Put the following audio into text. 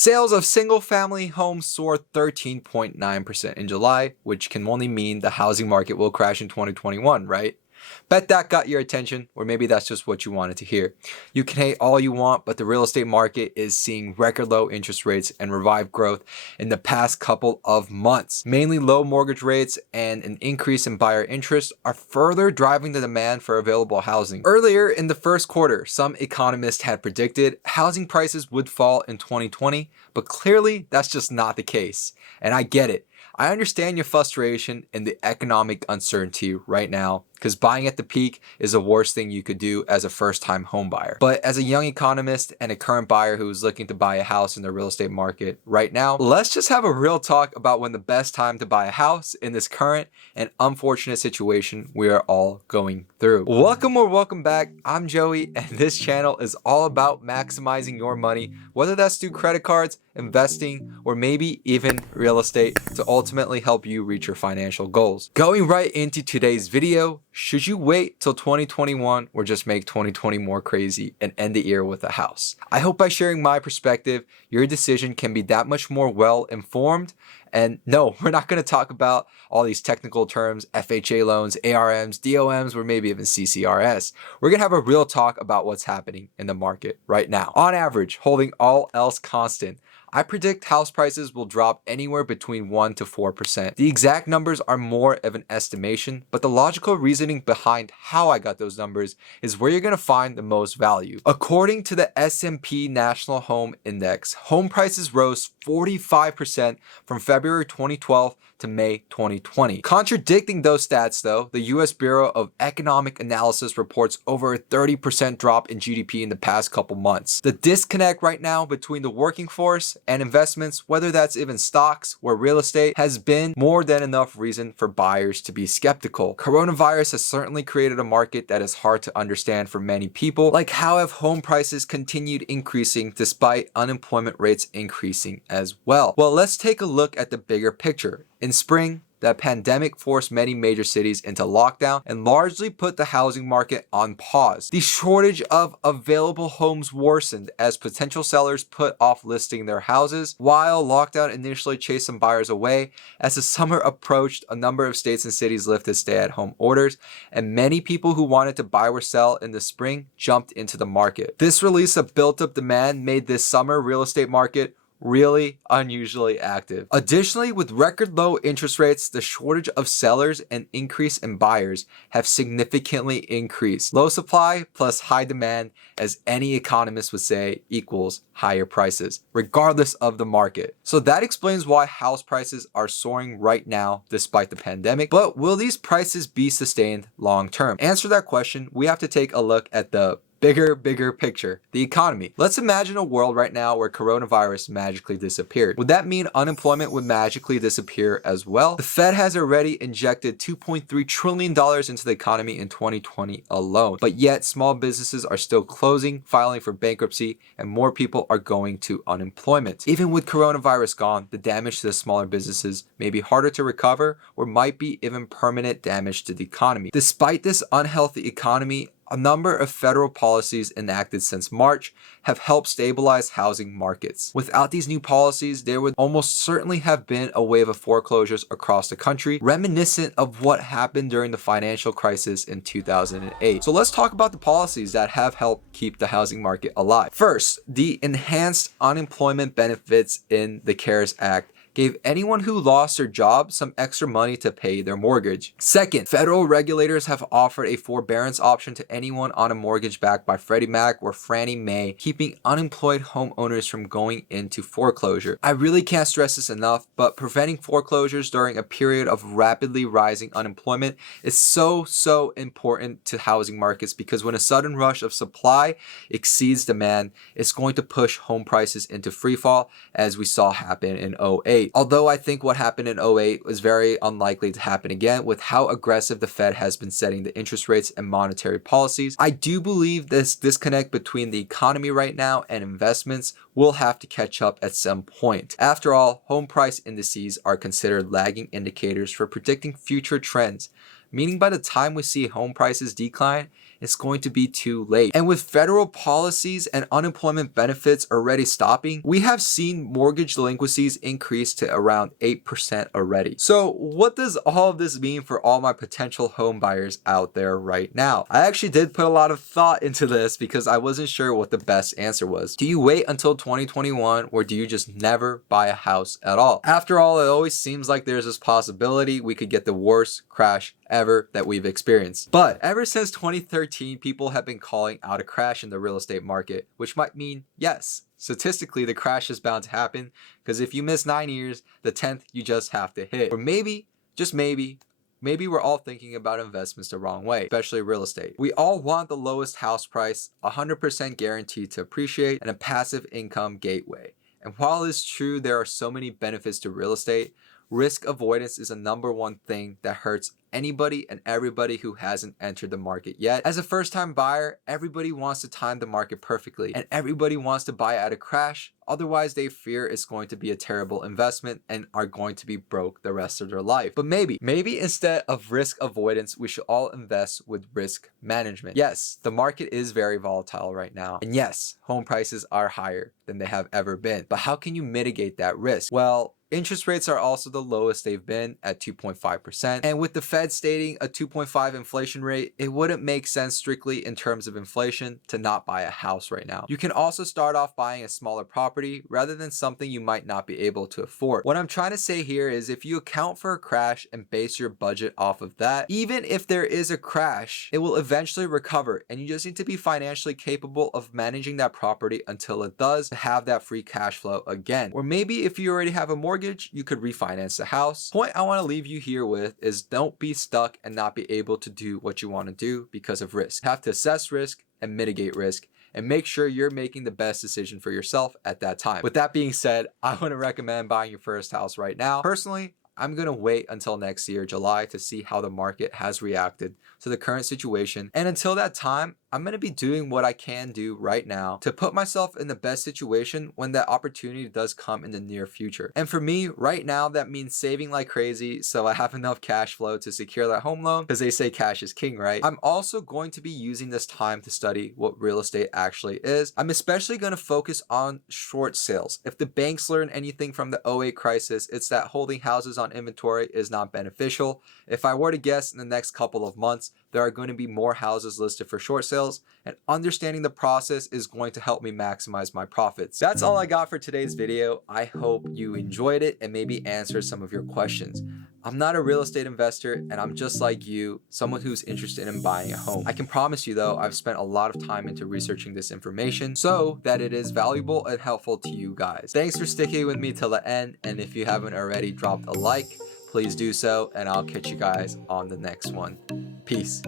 Sales of single-family homes soared 13.9% in July, which can only mean the housing market will crash in 2021, right? Bet that got your attention, or maybe that's just what you wanted to hear. You can hate all you want, but the real estate market is seeing record low interest rates and revived growth in the past couple of months. Mainly low mortgage rates and an increase in buyer interest are further driving the demand for available housing. Earlier in the first quarter, some economists had predicted housing prices would fall in 2020, but clearly that's just not the case. And I get it. I understand your frustration and the economic uncertainty right now, because buying at the peak is the worst thing you could do as a first-time home buyer. But as a young economist and a current buyer who is looking to buy a house in the real estate market right now, let's just have a real talk about when the best time to buy a house in this current and unfortunate situation we are all going through. Welcome or welcome back. I'm Joey, and this channel is all about maximizing your money, whether that's through credit cards, investing, or maybe even real estate, to ultimately help you reach your financial goals. Going right into today's video, should you wait till 2021 or just make 2020 more crazy and end the year with a house? I hope by sharing my perspective, your decision can be that much more well informed. And no, we're not going to talk about all these technical terms, FHA loans, ARMs, DOMs, or maybe even CCRS. We're going to have a real talk about what's happening in the market right now. On average, holding all else constant, I predict house prices will drop anywhere between 1 to 4%. The exact numbers are more of an estimation, but the logical reasoning behind how I got those numbers is where you're going to find the most value. According to the S&P National Home Index, home prices rose 45% from February 2012 to May 2020. Contradicting those stats though, the US Bureau of Economic Analysis reports over a 30% drop in GDP in the past couple months. The disconnect right now between the working force and investments, whether that's even stocks or real estate, has been more than enough reason for buyers to be skeptical. Coronavirus has certainly created a market that is hard to understand for many people, like how have home prices continued increasing despite unemployment rates increasing as well? Well, let's take a look at the bigger picture. In spring, the pandemic forced many major cities into lockdown and largely put the housing market on pause. The shortage of available homes worsened as potential sellers put off listing their houses. While lockdown initially chased some buyers away, as the summer approached, a number of states and cities lifted stay-at-home orders, and many people who wanted to buy or sell in the spring jumped into the market. This release of built-up demand made this summer real estate market really unusually active. Additionally, with record low interest rates, the shortage of sellers and increase in buyers have significantly increased. Low supply plus high demand, as any economist would say, equals higher prices, regardless of the market. So that explains why house prices are soaring right now despite the pandemic. But will these prices be sustained long term? Answer that question, we have to take a look at the bigger picture, the economy. Let's imagine a world right now where coronavirus magically disappeared. Would that mean unemployment would magically disappear as well? The Fed has already injected $2.3 trillion into the economy in 2020 alone, but yet small businesses are still closing, filing for bankruptcy, and more people are going to unemployment. Even with coronavirus gone, the damage to the smaller businesses may be harder to recover or might be even permanent damage to the economy. Despite this unhealthy economy, a number of federal policies enacted since March have helped stabilize housing markets. Without these new policies, there would almost certainly have been a wave of foreclosures across the country, reminiscent of what happened during the financial crisis in 2008. So let's talk about the policies that have helped keep the housing market alive. First, the enhanced unemployment benefits in the CARES Act gave anyone who lost their job some extra money to pay their mortgage. Second, federal regulators have offered a forbearance option to anyone on a mortgage backed by Freddie Mac or Fannie Mae, keeping unemployed homeowners from going into foreclosure. I really can't stress this enough, but preventing foreclosures during a period of rapidly rising unemployment is so important to housing markets, because when a sudden rush of supply exceeds demand, it's going to push home prices into freefall, as we saw happen in 2008. Although I think what happened in 2008 was very unlikely to happen again with how aggressive the Fed has been setting the interest rates and monetary policies. I do believe this disconnect between the economy right now and investments will have to catch up at some point. After all, home price indices are considered lagging indicators for predicting future trends, meaning by the time we see home prices decline, it's going to be too late. And with federal policies and unemployment benefits already stopping, we have seen mortgage delinquencies increase to around 8% already. So what does all of this mean for all my potential home buyers out there right now? I actually did put a lot of thought into this because I wasn't sure what the best answer was. Do you wait until 2021 or do you just never buy a house at all? After all, it always seems like there's this possibility we could get the worst crash ever that we've experienced. But ever since 2013, people have been calling out a crash in the real estate market, which might mean yes, statistically the crash is bound to happen, because if you miss 9 years, the 10th you just have to hit. Or maybe, just maybe we're all thinking about investments the wrong way, especially real estate. We all want the lowest house price, 100% guaranteed to appreciate, and a passive income gateway. And while it's true there are so many benefits to real estate, risk avoidance is the #1 thing that hurts anybody and everybody who hasn't entered the market yet. As a first-time buyer, everybody wants to time the market perfectly, and everybody wants to buy at a crash. Otherwise, they fear it's going to be a terrible investment and are going to be broke the rest of their life. But maybe instead of risk avoidance, we should all invest with risk management. Yes, the market is very volatile right now. And yes, home prices are higher than they have ever been. But how can you mitigate that risk? Well, interest rates are also the lowest they've been at 2.5%. And with the Fed stating a 2.5 inflation rate, it wouldn't make sense strictly in terms of inflation to not buy a house right now. You can also start off buying a smaller property rather than something you might not be able to afford. What I'm trying to say here is if you account for a crash and base your budget off of that, even if there is a crash, it will eventually recover, and you just need to be financially capable of managing that property until it does to have that free cash flow again. Or maybe if you already have a mortgage, you could refinance the house. Point I want to leave you here with is don't be stuck and not be able to do what you want to do because of risk. You have to assess risk and mitigate risk and make sure you're making the best decision for yourself at that time. With that being said, I wouldn't recommend buying your first house right now. Personally, I'm going to wait until next year, July, to see how the market has reacted to the current situation. And until that time, I'm going to be doing what I can do right now to put myself in the best situation when that opportunity does come in the near future. And for me, right now, that means saving like crazy so I have enough cash flow to secure that home loan, because they say cash is king, right? I'm also going to be using this time to study what real estate actually is. I'm especially going to focus on short sales. If the banks learn anything from the '08 crisis, it's that holding houses on inventory is not beneficial. If I were to guess, in the next couple of months, there are going to be more houses listed for short sales, and understanding the process is going to help me maximize my profits. That's all I got for today's video. I hope you enjoyed it and maybe answered some of your questions. I'm not a real estate investor, and I'm just like you, someone who's interested in buying a home. I can promise you though, I've spent a lot of time into researching this information so that it is valuable and helpful to you guys. Thanks for sticking with me till the end, and if you haven't already dropped a like, please do so, and I'll catch you guys on the next one. Peace.